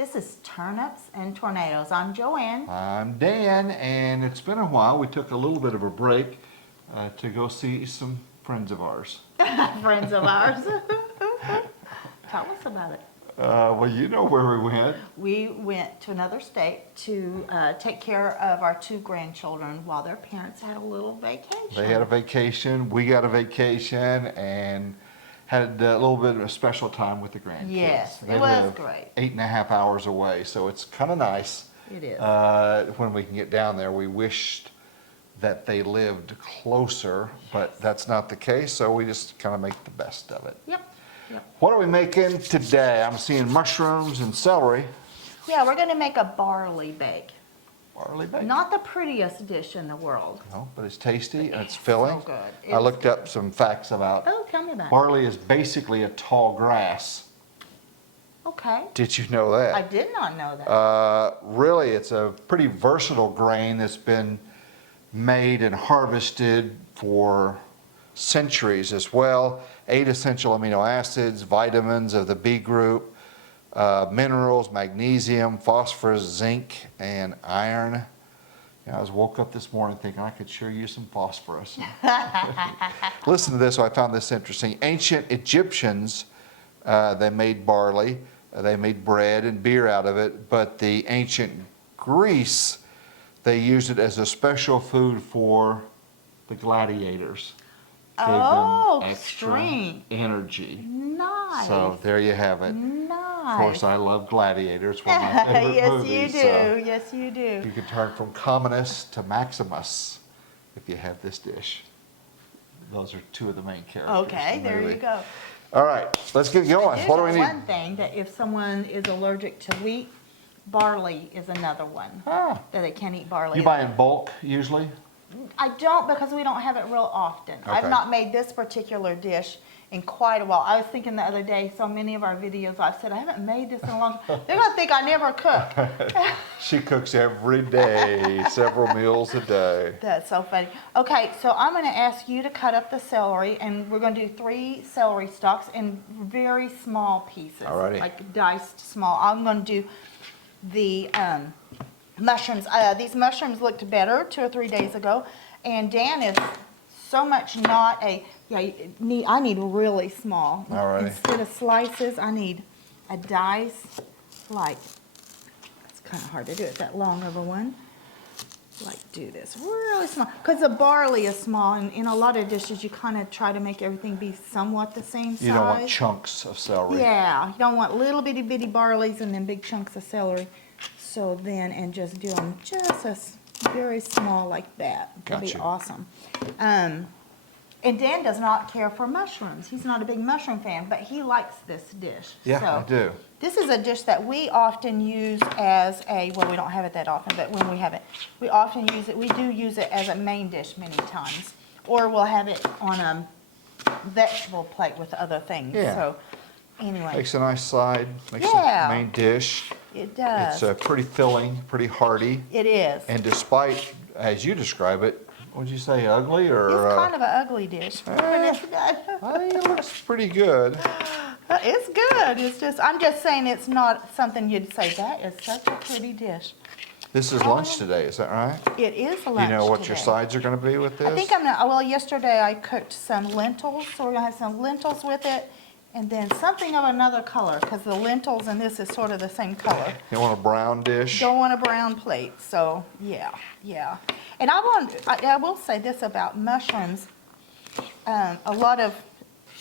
This is Turnips and Tornadoes. I'm Joanne. I'm Dan, and it's been a while. We took a little bit of a break to go see some friends of ours. Friends of ours. Tell us about it. Well, you know where we went. We went to another state to take care of our two grandchildren while their parents had a little vacation. They had a vacation, we got a vacation, and had a little bit of a special time with the grandkids. Yes, They it was live great. 8.5 hours away, so it's kind of nice. It is. When we can get down there. We wished that they lived closer, but that's not the case, so we just kind of make the best of it. Yep. What are we making today? I'm seeing mushrooms and celery. Yeah, we're going to make a barley bake. Barley bake. Not the prettiest dish in the world. No, but it's tasty and it's filling. So good. I looked up some facts about Oh, tell me about it. barley is basically a tall grass. Okay. Did you know that? I did not know that. Really, it's a pretty versatile grain that's been made and harvested for centuries as well. 8 essential amino acids, vitamins of the B group, minerals, magnesium, phosphorus, zinc, and iron. You know, I was woke up this morning thinking I could sure use some phosphorus. Listen to this, I found this interesting. Ancient Egyptians, they made barley, they made bread and beer out of it, but the ancient Greece, they used it as a special food for the gladiators. Gave Oh, them extra strength. energy. Nice. So there you have it. Nice. Of course, I love Gladiators. One of my favorite Yes, movies. you do. So Yes, you do. you can turn from commonus to maximus if you have this dish. Those are two of the main characters. Okay, in the there you movie. go. All right, let's get going. There's What do we need? one thing that if someone is allergic to wheat, barley is another one Ah, that they can't eat barley. you buy in bulk usually? I don't because we don't have it real often. I've Okay. not made this particular dish in quite a while. I was thinking the other day, so many of our videos, I've said, I haven't made this in a long time. They're going to think I never cook. She cooks every day, several meals a day. That's so funny. Okay, so I'm going to ask you to cut up the celery, and we're going to do 3 celery stalks in very small pieces. Alrighty. Like diced small. I'm going to do the mushrooms. These mushrooms looked better 2 or 3 days ago, and Dan is so much not a, I need really small. Alrighty. Instead of slices, I need a dice, like, it's kind of hard to do it that long of a one. Like do this really small, because the barley is small, and in a lot of dishes you kind of try to make everything be somewhat the same size. You don't want chunks of celery. Yeah, you don't want little bitty barleys and then big chunks of celery. So then, and just do them just as very small like that. That'd be Gotcha. awesome. And Dan does not care for mushrooms. He's not a big mushroom fan, but he likes this dish. Yeah, So I do. this is a dish that we often use as a, well, we don't have it that often, but when we have it, we often use it, we do use it as a main dish many times. Or we'll have it on a vegetable plate with other things. Yeah. So anyway, Makes a nice side, makes Yeah. a main dish. it does. It's pretty filling, pretty hearty. It is. And despite, as you describe it, would you say ugly or? It's kind of an ugly dish. I think it looks pretty good. It's good. It's just, I'm just saying it's not something you'd say, that is such a pretty dish. This is lunch today, is that right? It is Do lunch you know what your today. sides are going to be with this? I think I'm gonna, well, yesterday I cooked some lentils, so we're gonna have some lentils with it, and then something of another color, because the lentils and this is sort of the same color. You want a brown dish? Don't want a brown plate, so yeah. And I will say this about mushrooms. A lot of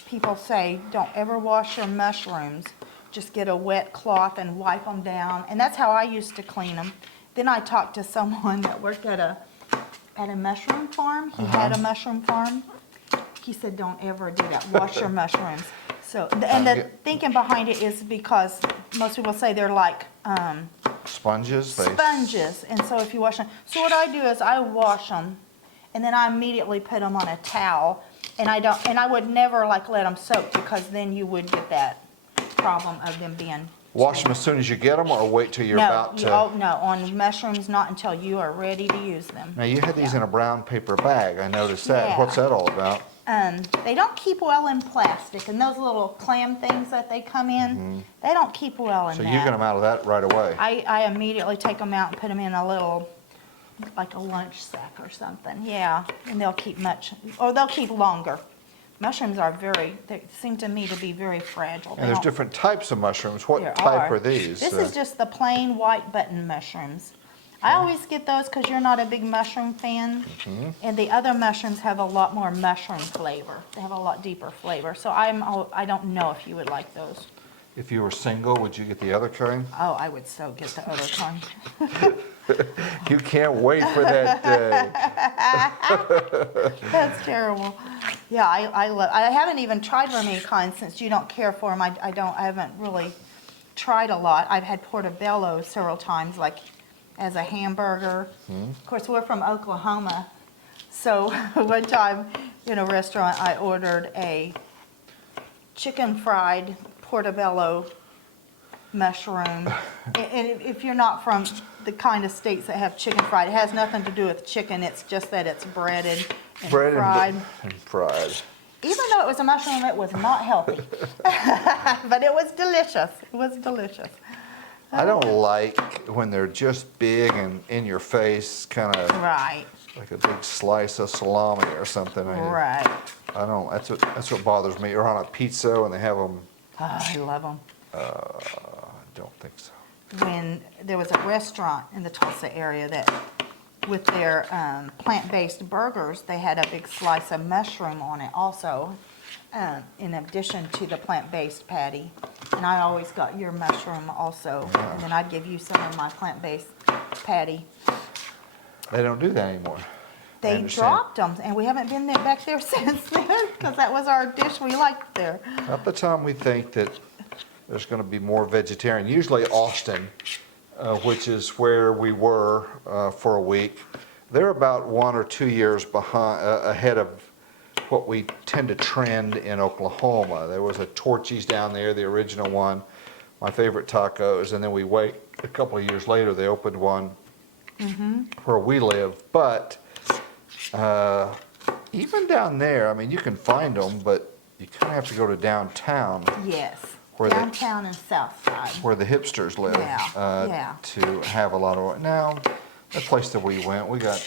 people say, don't ever wash your mushrooms. Just get a wet cloth and wipe them down. And that's how I used to clean them. Then I talked to someone that worked at a mushroom farm. He had a mushroom farm. He said, don't ever do that. Wash your mushrooms. So, and the thinking behind it is because most people say they're like Sponges? sponges, and so if you wash them, so what I do is I wash them, and then I immediately put them on a towel, and I would never like let them soak, because then you would get that problem of them being. Wash them as soon as you get them, or wait till you're about to? Oh, no, on mushrooms, not until you are ready to use them. Now, you had these in a brown paper bag. I noticed that. Yeah. What's that all about? They don't keep well in plastic, and those little clam things that they come in, they don't keep well in So that. you get them out of that right away? I immediately take them out and put them in a little, like a lunch sack or something, yeah. And they'll keep they'll keep longer. Mushrooms they seem to me to be very fragile. And there's different types of mushrooms. What There type are these? This is just the plain white button mushrooms. I always get those because you're not a big mushroom fan. And the other mushrooms have a lot more mushroom flavor. They have a lot deeper flavor. So I don't know if you would like those. If you were single, would you get the other kind? Oh, I would so get the other kind. You can't wait for that day. That's terrible. Yeah, I haven't even tried very many kinds since you don't care for them. I haven't really tried a lot. I've had portobello several times, like as a hamburger. Of course, we're from Oklahoma, so one time in a restaurant I ordered a chicken fried portobello mushroom. And if you're not from the kind of states that have chicken fried, it has nothing to do with chicken, it's just that it's breaded and fried. And fried. Even though it was a mushroom, it was not healthy. But it was delicious. It was delicious. I don't like when they're just big and in your face, kind of Right, like a big slice of salami or something. right. I don't. That's what bothers me. Or on a pizza when they have them. Oh, I love them. I don't think so. When there was a restaurant in the Tulsa area that, with their plant-based burgers, they had a big slice of mushroom on it also, in addition to the plant-based patty. And I always got your mushroom also, and then I'd give you some of my plant-based patty. They don't do that anymore. I They understand. dropped them, and we haven't been back there since then, because that was our dish we liked there. About the time we think that there's going to be more vegetarian, usually Austin, which is where we were for a week, they're about 1 or 2 years ahead of what we tend to trend in Oklahoma. There was a Torchy's down there, the original one, my favorite tacos, and then we wait a couple of years later, they opened one where we live. But even down there, I mean, you can find them, but you kind of have to go to downtown Yes, Where they- downtown and south side. where the hipsters live Yeah. to have a lot of. Now, the place that we went, we got,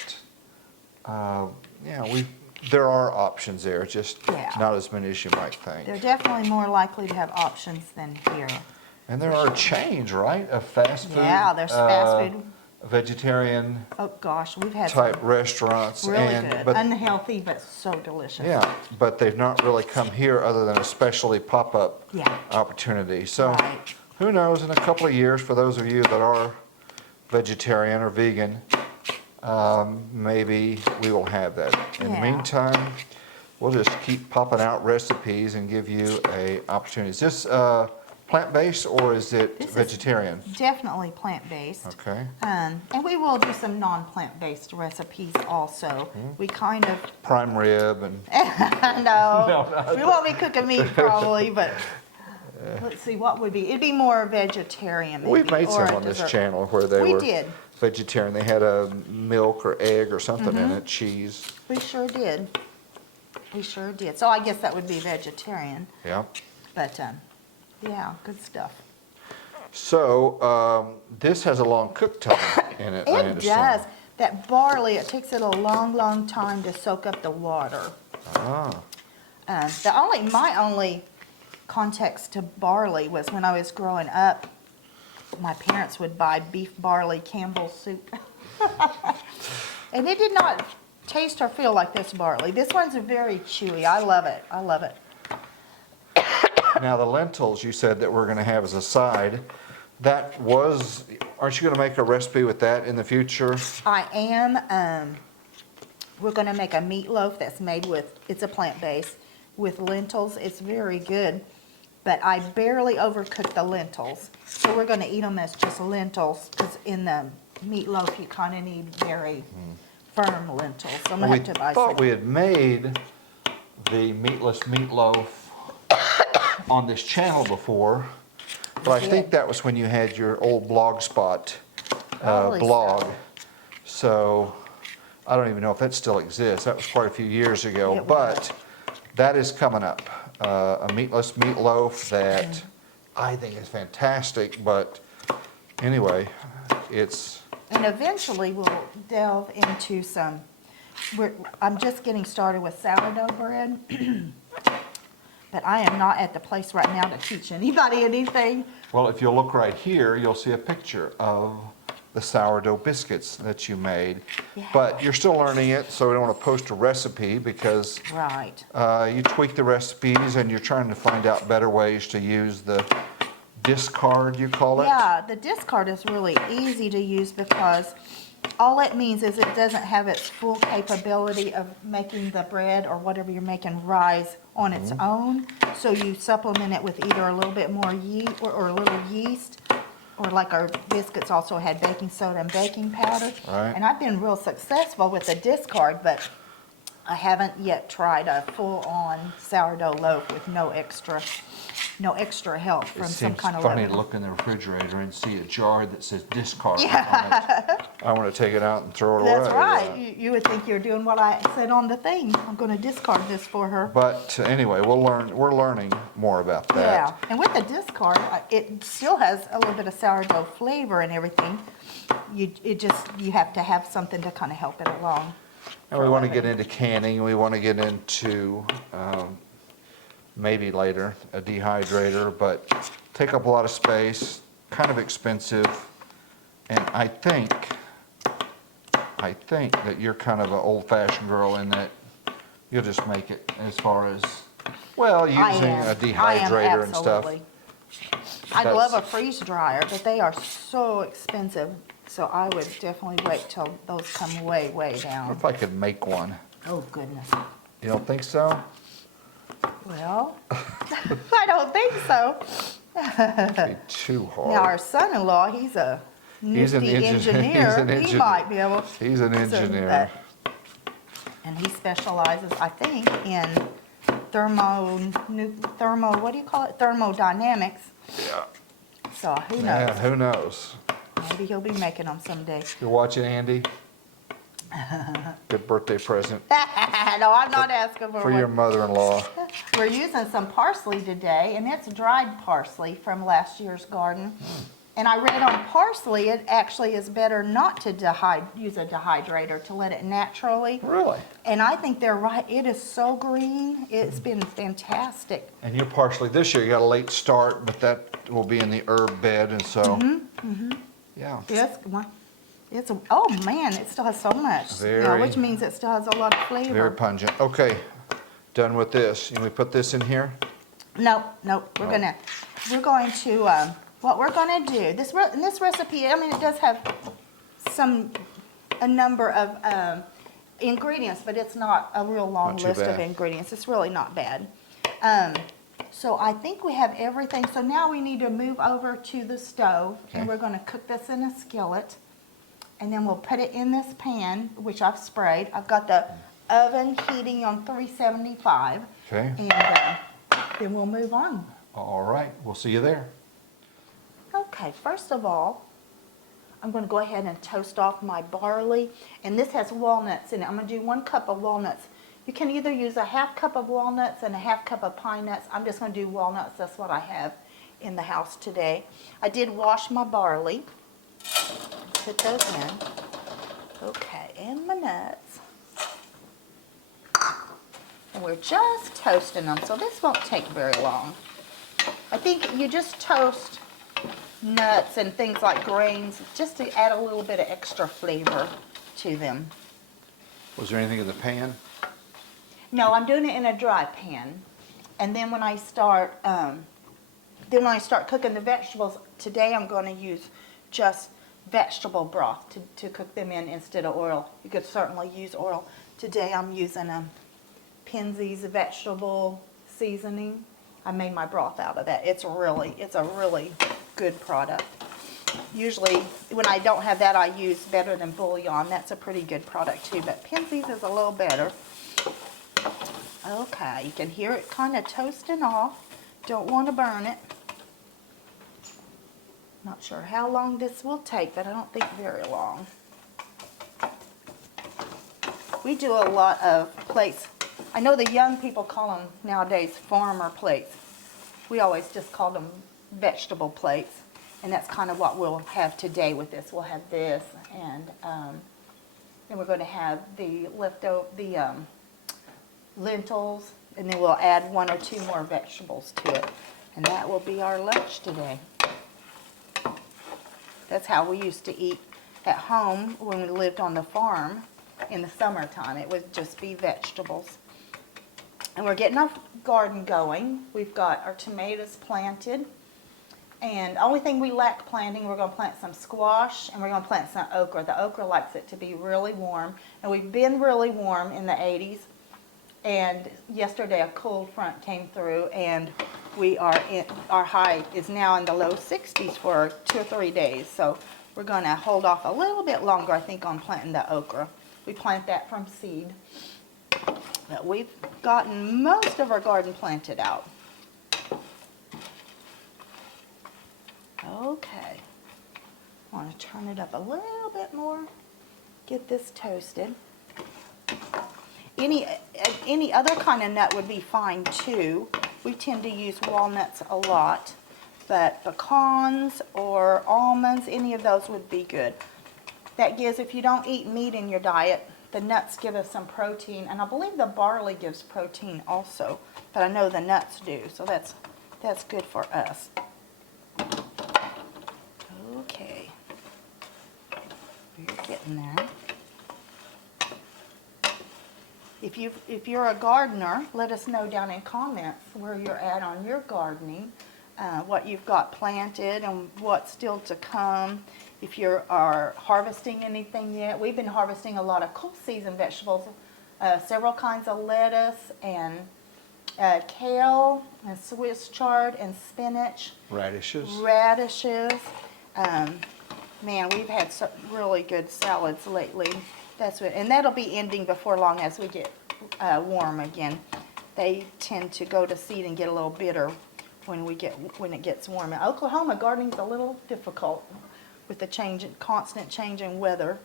there are options there, just Yeah. not as many as you might think. They're definitely more likely to have options than here. And there are chains, right, of fast food? Yeah, there's fast food. Vegetarian Oh, gosh, we've had type some restaurants. really good, But, unhealthy, but so delicious. yeah, but they've not really come here other than a specialty pop-up Yeah. opportunity. So Right. who knows, in a couple of years, for those of you that are vegetarian or vegan, maybe we will have that. In the Yeah. meantime, we'll just keep popping out recipes and give you a opportunity. Is this plant-based or is it This is- vegetarian? Definitely plant-based. Okay. And we will do some non-plant-based recipes also. We kind of, Prime rib and no, we won't be cooking meat probably, but let's see, what would be, it'd be more vegetarian maybe. we've made or some a on this dessert. channel where they We were did. vegetarian. They had a milk or egg or something in it, cheese. We sure did. We sure did. So I guess that would be vegetarian, Yeah. but, yeah, good stuff. So this has a long cook time in it, I It understand. does. That barley, it takes it a long, long time to soak up the water. Ah, My only context to barley was when I was growing up, my parents would buy beef barley Campbell's soup. And it did not taste or feel like this barley. This one's very chewy. I love it. I love it. now the lentils you said that we're gonna have as a side, aren't you gonna make a recipe with that in the future? I am, we're gonna make a meatloaf that's made with, it's a plant-based, with lentils. It's very good, but I barely overcook the lentils. So we're gonna eat them as just lentils, because in the meatloaf, you kinda need very firm lentils. So I'm gonna We have to buy thought some. we had made the meatless meatloaf on this channel before, but I did. think that was when you had your old blogspot Probably blog. so. So I don't even know if that still exists. That was quite a few years ago. It was. But that is coming up. A meatless meatloaf that I think is fantastic, but anyway, it's, And eventually we'll delve into some, I'm just getting started with sourdough bread. But I am not at the place right now to teach anybody anything. well, if you'll look right here, you'll see a picture of the sourdough biscuits that you made. Yeah. But you're still learning it, so we don't want to post a recipe because Right. you tweak the recipes and you're trying to find out better ways to use the discard, you call it? Yeah, the discard is really easy to use because all it means is it doesn't have its full capability of making the bread or whatever you're making rise on its own. So you supplement it with either a little bit more yeast or a little yeast, or like our biscuits also had baking soda and baking powder. Right. And I've been real successful with the discard, but I haven't yet tried a full-on sourdough loaf with no extra help It from some seems kind of funny to leaven. look in the refrigerator and see a jar that says discard on Yeah. it. I want to take it out and throw it away. That's right. You would think you're doing what I said on the thing. I'm going to discard this for her. But anyway, we're learning more about that. Yeah, and with the discard, it still has a little bit of sourdough flavor and everything. You have to have something to kind of help it along. And we want to get into canning, we want to get into, maybe later, a dehydrator, but take up a lot of space, kind of expensive, and I think that you're kind of an old-fashioned girl in that you'll just make it as far as, well, using a dehydrator and stuff. Absolutely. I'd love a freeze dryer, but they are so expensive, so I would definitely wait till those come way, way What down. if I could make one? Oh, goodness. You don't think so? Well, I don't think so. It'd be too hard. Now, our son-in-law, he's a He's an nifty engineer. He's an He engineer. might be able. He's an engineer. And he specializes, I think, in what do you call it? Thermodynamics. Yeah. So who knows? Man, who knows? Maybe he'll be making them someday. You're watching Andy? Good birthday present No, I'm not asking for for your one. mother-in-law. We're using some parsley today, and it's dried parsley from last year's garden. And I read on parsley, it actually is better not to use a dehydrator, to let it naturally. Really? And I think they're right. It is so green. It's been fantastic. And your parsley this year, you got a late start, but that will be in the herb bed, and so, yeah. Oh man, it still has so much. Very- which means it still has a lot of Very flavor. pungent. Okay, done with this. Can we put this in here? No, we're Oh. going to, what we're gonna do, in this recipe, I mean, it does have a number of ingredients, but it's not a real long Not too list of bad. ingredients. It's really not bad. So I think we have everything. So now we need to move over to the stove, and Okay. we're gonna cook this in a skillet. And then we'll put it in this pan, which I've sprayed. I've got the oven heating on 375. Okay, And then we'll move on. all right, we'll see you there. Okay, first of all, I'm going to go ahead and toast off my barley. And this has walnuts in it. I'm going to do 1 cup of walnuts. You can either use a half cup of walnuts and a half cup of pine nuts. I'm just going to do walnuts. That's what I have in the house today. I did wash my barley. Put those in. Okay, and my nuts. And we're just toasting them, so this won't take very long. I think you just toast nuts and things like grains just to add a little bit of extra flavor to them. Was there anything in the pan? No, I'm doing it in a dry pan. And then when I start cooking the vegetables, today I'm going to use just vegetable broth to cook them in instead of oil. You could certainly use oil. Today I'm using Penzeys vegetable seasoning. I made my broth out of that. It's a really good product. Usually when I don't have that, I use Better Than Bouillon. That's a pretty good product too, but Penzeys is a little better. Okay, you can hear it kind of toasting off. Don't want to burn it. Not sure how long this will take, but I don't think very long. We do a lot of plates I know the young people call them nowadays farmer plates. We always just called them vegetable plates. And that's kind of what we'll have today with this. We'll have this, and then we're going to have the lentils, and then we'll add 1 or 2 more vegetables to it. And that will be our lunch today. That's how we used to eat at home when we lived on the farm in the summertime. It would just be vegetables. And we're getting our garden going. We've got our tomatoes planted. And the only thing we lack planting, we're going to plant some squash and we're going to plant some okra. The okra likes it to be really warm. And we've been really warm in the 80s. And yesterday a cold front came through and our high is now in the low 60s for 2 or 3 days. So we're going to hold off a little bit longer, I think, on planting the okra. We plant that from seed. But we've gotten most of our garden planted out. Okay. I want to turn it up a little bit more. Get this toasted. Any other kind of nut would be fine too. We tend to use walnuts a lot, but pecans or almonds, any of those would be good. That gives, if you don't eat meat in your diet, the nuts give us some protein, and I believe the barley gives protein also, but I know the nuts do, so that's good for us. Okay, we're getting there. If you're a gardener, let us know down in comments where you're at on your gardening, what you've got planted and what's still to come. If you are harvesting anything yet, we've been harvesting a lot of cool season vegetables, several kinds of lettuce and kale and Swiss chard and spinach. Radishes. Man, we've had some really good salads lately. And that'll be ending before long as we get warm again. They tend to go to seed and get a little bitter when it gets warm. In Oklahoma, gardening's a little difficult with the constant change in weather.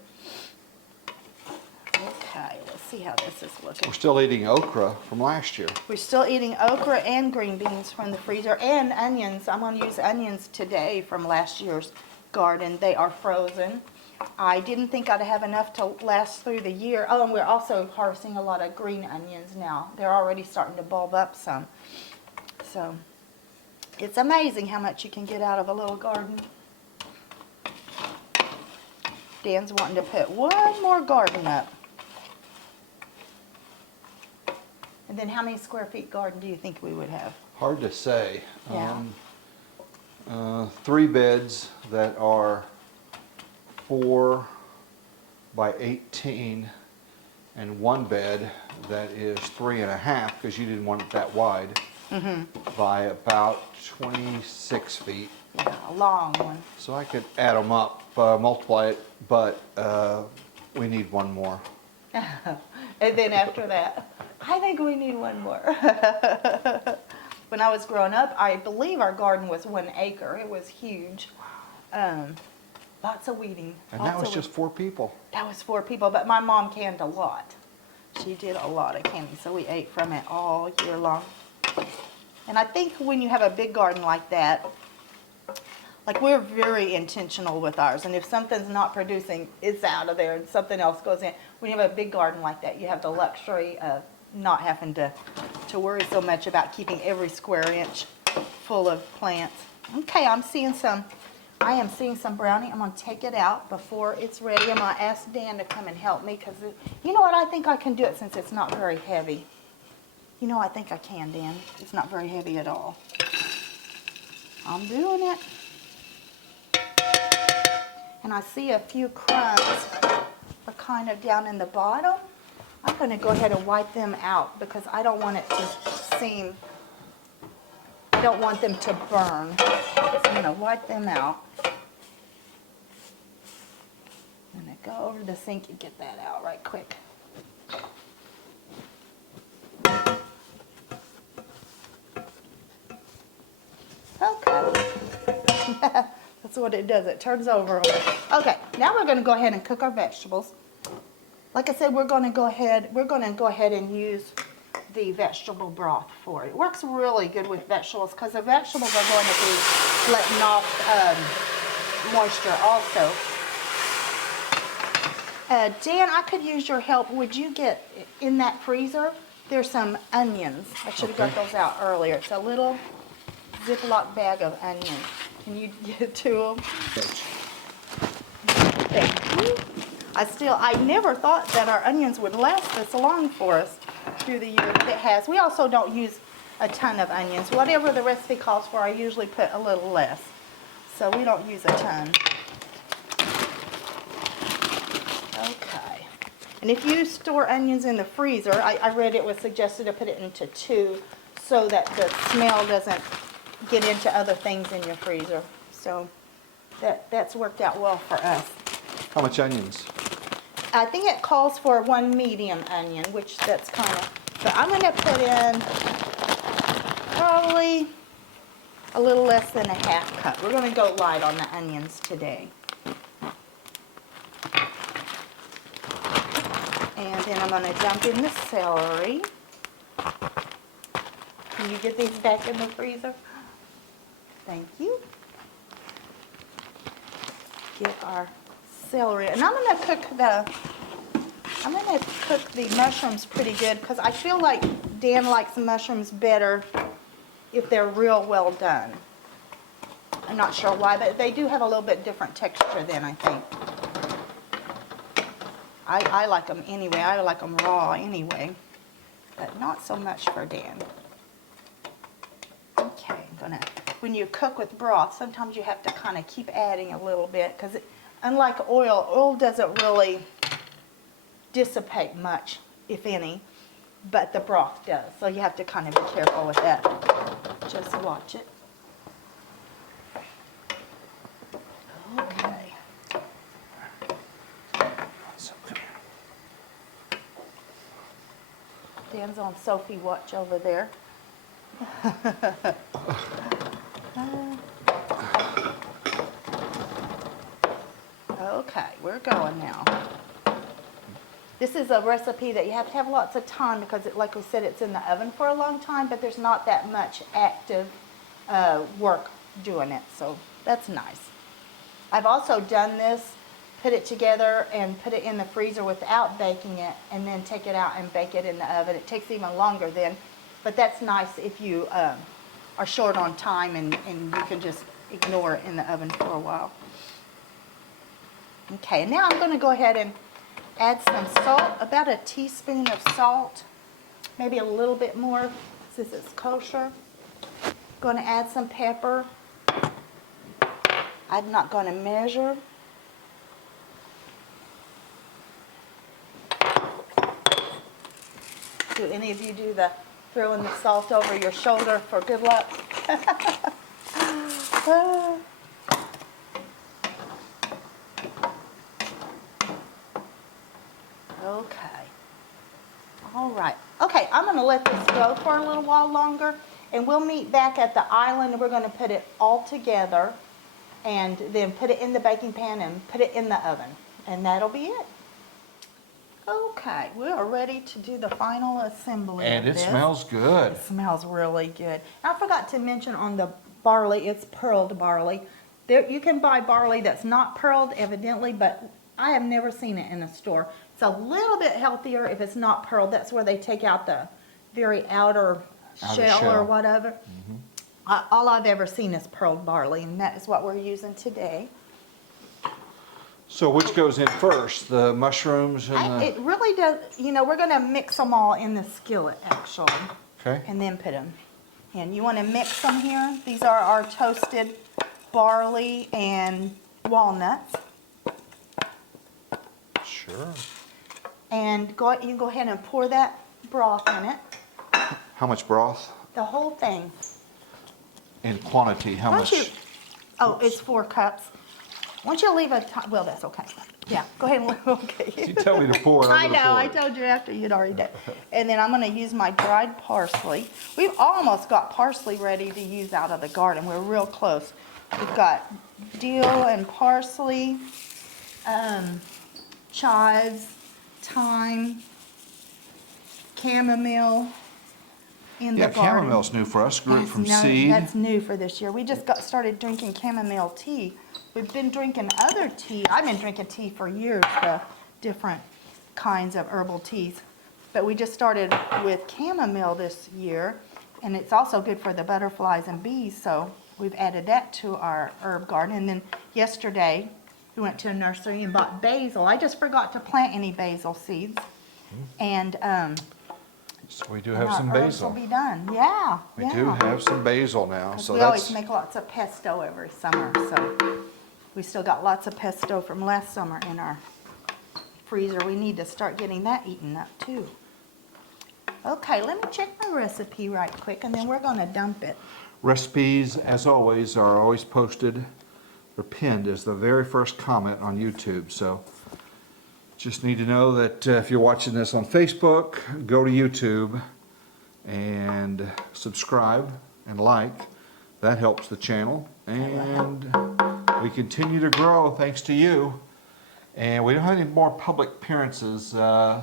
Okay, let's see how this is looking. We're still eating okra from last year. We're still eating okra and green beans from the freezer and onions. I'm going to use onions today from last year's garden. They are frozen. I didn't think I'd have enough to last through the year. Oh, and we're also harvesting a lot of green onions now. They're already starting to bulb up some. So it's amazing how much you can get out of a little garden. Dan's wanting to put one more garden up. And then how many square feet garden do you think we would have? Hard to say. Yeah. 3 beds that are 4 by 18 and 1 bed that is 3.5, because you didn't want it that wide, by about 26 feet. Yeah, a long one. So I could add them up, multiply it, but we need one more. And then after that, I think we need one more. When I was growing up, I believe our garden was 1 acre. It was huge. Lots of weeding. And that was just 4 people. That was 4 people, but my mom canned a lot. She did a lot of canning, so we ate from it all year long. And I think when you have a big garden like that, like we're very intentional with ours, and if something's not producing, it's out of there and something else goes in. When you have a big garden like that, you have the luxury of not having to worry so much about keeping every square inch full of plants. Okay, I am seeing some brownie. I'm going to take it out before it's ready. I'm going to ask Dan to come and help me because, you know what, I think I can do it since it's not very heavy. You know, I think I can, Dan. It's not very heavy at all. I'm doing it. And I see a few crumbs are kind of down in the bottom. I'm going to go ahead and wipe them out because I don't want it to seem, I don't want them to burn. So I'm going to wipe them out. I'm going to go over to the sink and get that out right quick. Okay. That's what it does. It turns over. Okay, now we're going to go ahead and cook our vegetables. Like I said, we're going to go ahead and use the vegetable broth for. It works really good with vegetables because the vegetables are going to be letting off moisture also. Dan, I could use your help. Would you get in that freezer? There's some onions. I should have got those out earlier. It's a little Ziploc bag of onions. Can you get to them? Thank you. I never thought that our onions would last this long for us through the year, but it has. We also don't use a ton of onions. Whatever the recipe calls for, I usually put a little less. So we don't use a ton. Okay. And if you store onions in the freezer, I read it was suggested to put it into 2 so that the smell doesn't get into other things in your freezer. So that's worked out well for us. How much onions? I think it calls for 1 medium onion, which that's kind of, but I'm going to put in probably a little less than a half cup. We're going to go light on the onions today. And then I'm going to dump in the celery. Can you get these back in the freezer? Thank you. Get our celery. And I'm going to cook the mushrooms pretty good because I feel like Dan likes the mushrooms better if they're real well done. I'm not sure why, but they do have a little bit different texture than I think. I like them anyway. I like them raw anyway, but not so much for Dan. Okay, when you cook with broth, sometimes you have to kind of keep adding a little bit because unlike oil doesn't really dissipate much, if any, but the broth does. So you have to kind of be careful with that. Just watch it. Okay. Dan's on Sophie watch over there. Okay, we're going now. This is a recipe that you have to have lots of time because, like we said, it's in the oven for a long time, but there's not that much active work doing it, so that's nice. I've also done this, put it together and put it in the freezer without baking it, and then take it out and bake it in the oven. It takes even longer then, but that's nice if you are short on time and you can just ignore it in the oven for a while. Okay, and now I'm going to go ahead and add some salt, about a teaspoon of salt, maybe a little bit more since it's kosher. Going to add some pepper. I'm not going to measure. Do any of you do the throwing the salt over your shoulder for good luck? Okay. All right. Okay, I'm going to let this go for a little while longer, and we'll meet back at the island, and we're going to put it all together, and then put it in the baking pan and put it in the oven, and that'll be it. Okay, we are ready to do the final assembly And of it this. smells good. It smells really good. I forgot to mention on the barley, it's pearled barley. There, you can buy barley that's not pearled, evidently, but I have never seen it in a store. It's a little bit healthier if it's not pearled. That's where they take out the very outer shell or whatever. Mm-hmm. All I've ever seen is pearled barley, and that is what we're using today. So which goes in first, the mushrooms and It really does, you know, we're going to mix them all in the skillet, actually. Okay. And then put them in. You want to mix them here. These are our toasted barley and walnuts. Sure. And you can go ahead and pour that broth in it. How much broth? The whole thing. In quantity, how much? Oh, it's 4 cups. Once you leave well, that's okay. Yeah, go ahead and okay. You tell me to pour it. I know, I told you after you'd already done. And then I'm going to use my dried parsley. We've almost got parsley ready to use out of the garden. We're real close. We've got dill and parsley, chives, thyme, chamomile, in the Yeah, garden. chamomile's new for us, grew it from No, seed. that's new for this year. We just got started drinking chamomile tea. We've been drinking other tea. I've been drinking tea for years, the different kinds of herbal teas. But we just started with chamomile this year, and it's also good for the butterflies and bees, so we've added that to our herb garden. And then yesterday, we went to a nursery and bought basil. I just forgot to plant any basil seeds. And So we do have some our herbs basil. will be done. Yeah, We yeah. do have some basil now, 'Cause so we always that's, make lots of pesto every summer, so we still got lots of pesto from last summer in our freezer. We need to start getting that eaten up too. Okay, let me check my recipe right quick, and then we're gonna dump it. recipes, as always, are always posted or pinned as the very first comment on YouTube. So just need to know that if you're watching this on Facebook, go to YouTube and subscribe and like. That helps the channel, and we continue to grow thanks to you. And we don't have any more public appearances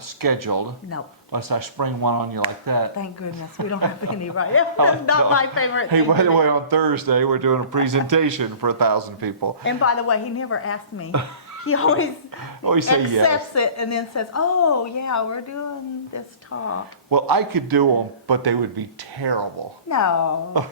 scheduled, No, unless I spring one on you like that. thank goodness, we don't have any right. That's not my favorite Hey, thing. by to the do. way, on Thursday, we're doing a presentation for 1,000 people. And by the way, he never asked me. He always Always say yes. accepts it and then says, oh, yeah, we're doing this talk. Well, I could do them, but they would be terrible. No,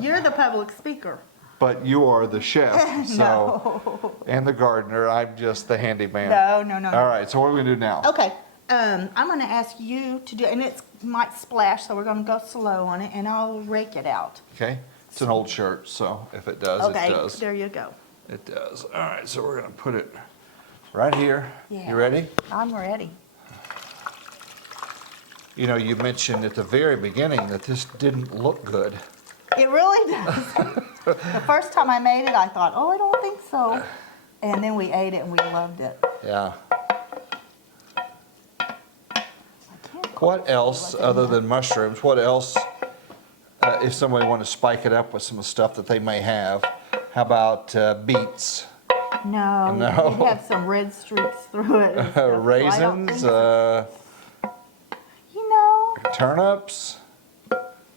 you're the public speaker. But you are the chef, so, No. and the gardener. I'm just the handyman. No, no, no, no. All right, so what are we gonna do now? Okay, I'm gonna ask you to do, and it might splash, so we're gonna go slow on it, and I'll rake it out. Okay, it's an old shirt, so if it does, it Okay, does. there you go. It does. All right, so we're gonna put it right here. Yeah. You ready? I'm ready. You know, you mentioned at the very beginning that this didn't look good. It really does. The first time I made it, I thought, oh, I don't think so. And then we ate it and we loved it. Yeah. I can't What else, other than mushrooms, what else, if somebody wanted to spike it up with some of the stuff that they may have, how about beets? No, No. you have some red streaks through it. and stuff, so I don't think Raisins, so. You know, turnips?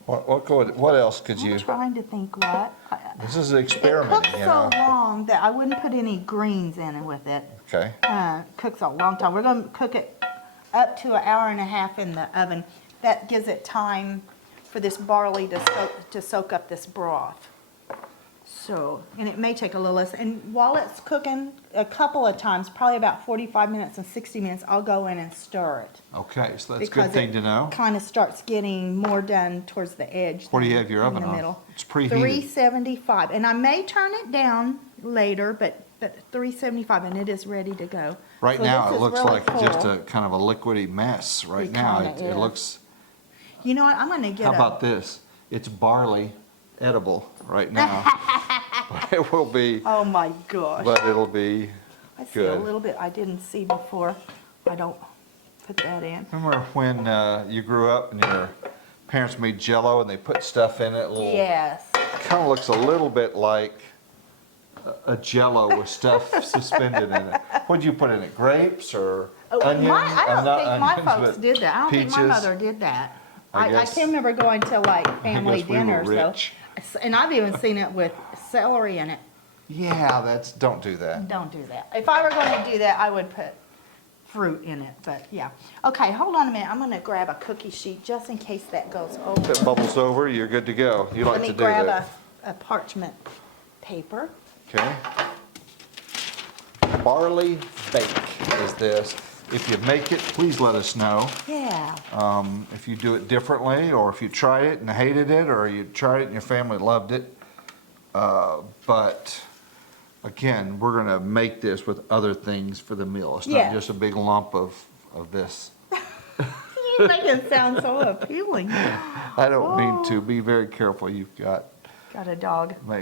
What else could you? I'm trying to think what. This is an It experiment, cooks you so know. long that I wouldn't put any greens in it with it. Okay, Cooks a long time. We're going to cook it up to an hour and a half in the oven. That gives it time for this barley to soak up this broth. So, and it may take a little less. And while it's cooking, a couple of times, probably about 45 minutes and 60 minutes, I'll go in and stir it. okay, so that's a good thing to know. Kind of starts getting more done towards the edge. What do you than have your in oven the on? middle. It's preheated. 375, and I may turn it down later, but 375, and it is ready to go. Right So now, this it is looks really like just full. a kind of a liquidy mess right It now. kinda It is. looks, You know what? I'm going to get how about this? It's barley edible right now. But it will be, Oh my gosh! but it'll be I see a good. little bit I didn't see before. I don't put that in. Remember when you grew up and your parents made Jell-O and they put stuff in it? Little, Yes. kind of looks a little bit like a Jell-O with stuff suspended in it. What'd you put in it? Grapes or onions? I don't Not think my onions, folks but did that. I don't think my peaches. mother did that. I I guess- can remember going to like family guess we were dinners though. rich. And I've even seen it with celery in it. Yeah, don't do that. Don't do that. If I were going to do that, I would put fruit in it, but yeah. Okay, hold on a minute. I'm going to grab a cookie sheet just in case that goes over. If it bubbles over, you're good to go. You like Let me to do grab that. a parchment paper. Okay. Barley Bake is this. If you make it, please let us know. Yeah. If you do it differently, or if you tried it and hated it, or you tried it and your family loved it. But again, we're gonna make this with other things for the meal. It's Yeah. not just a big lump of this. You make it sound so appealing. I don't mean to. Be very careful. You've got, Got a dog. yeah,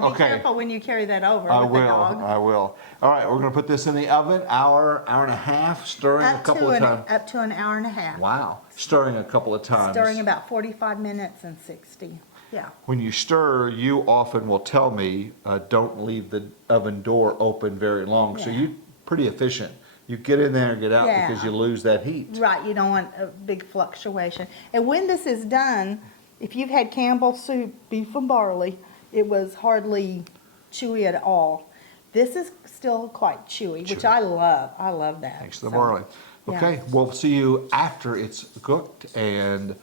Be okay. careful when you carry that over I with the will, dog. I will. All right, we're gonna put this in the oven, hour and a half, stirring a couple of times. Up to an hour and a half. Wow, stirring a couple of times. Stirring about 45 minutes and 60. Yeah. When you stir, you often will tell me, don't leave the oven door open very long. So Yeah. you're pretty efficient. You get in there and get out Yeah. because you lose that heat. Right, you don't want a big fluctuation. And when this is done, if you've had Campbell's soup, beef and barley, it was hardly chewy at all. This is still quite chewy, which Chewy. I love. I love that. Thanks to the So, barley. yeah. Okay, we'll see you after it's cooked and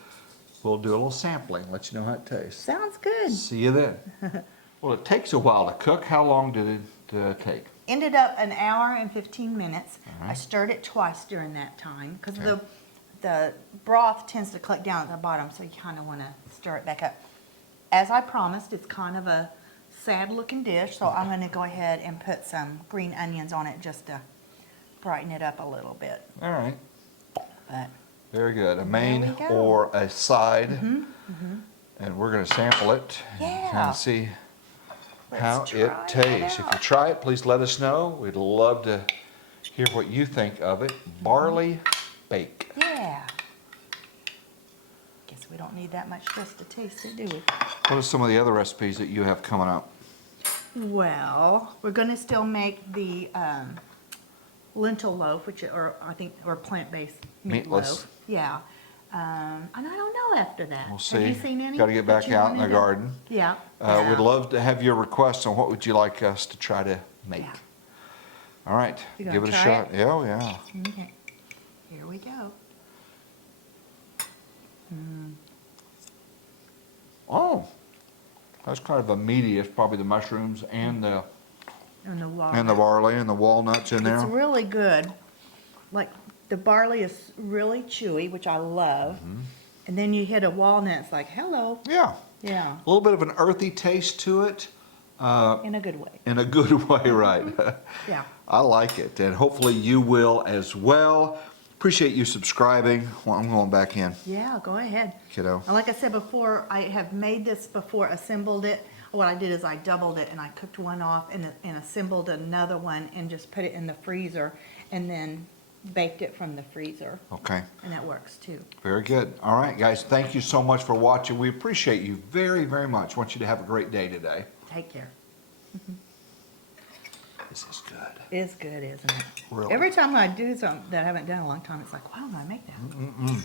we'll do a little sampling, let you know how it tastes. Sounds good. See you then. Well, it takes a while to cook. How long did it take? Ended up an hour and 15 minutes. I stirred it twice during that time because the broth tends to collect down at the bottom, so you kind of want to stir it back up. As I promised, it's kind of a sad looking dish, so I'm going to go ahead and put some green onions on it just to brighten it up a little bit. All right. But Very good. A There main we go. or a side. And we're going to sample it and kind Yeah. of see Let's how try it it tastes. If you out. try it, please let us know. We'd love to hear what you think of it. Barley Bake. yeah. Guess we don't need that much just to taste it, do we? What are some of the other recipes that you have coming up? Well, we're going to still make the lentil loaf, or plant-based meat Meatless. loaf. Yeah. And I don't know after that. We'll see. Have you seen any? Got to get that back you out in the wanted to- garden. Yeah. We'd love to have your requests on what would you like us to try to make. Yeah. All right, You gonna give it a try shot. it? Yeah, oh, yeah. Okay. Here we go. Oh, that's kind of a meaty. It's probably the mushrooms and the And the walnut. barley and the walnuts in there. It's really good. Like, the barley is really chewy, which I love. Mm-hmm. And then you hit a walnut, it's like, hello. Yeah, Yeah, a little bit of an earthy taste to it, in a good way. in a good way, right? Yeah. I like it, and hopefully you will as well. Appreciate you subscribing. Well, I'm going back in, Yeah, go ahead. kiddo. And like I said before, I have made this before, assembled it. What I did is I doubled it and I cooked one off and assembled another one and just put it in the freezer and then baked it from the freezer. Okay, And that works too. very good. All right, guys, thank you so much for watching. We appreciate you very, very much. Want you to have a great day today. Take care. This is good. It's good, isn't it? Really. Every time I do something that I haven't done in a long time, it's like, why don't I make that?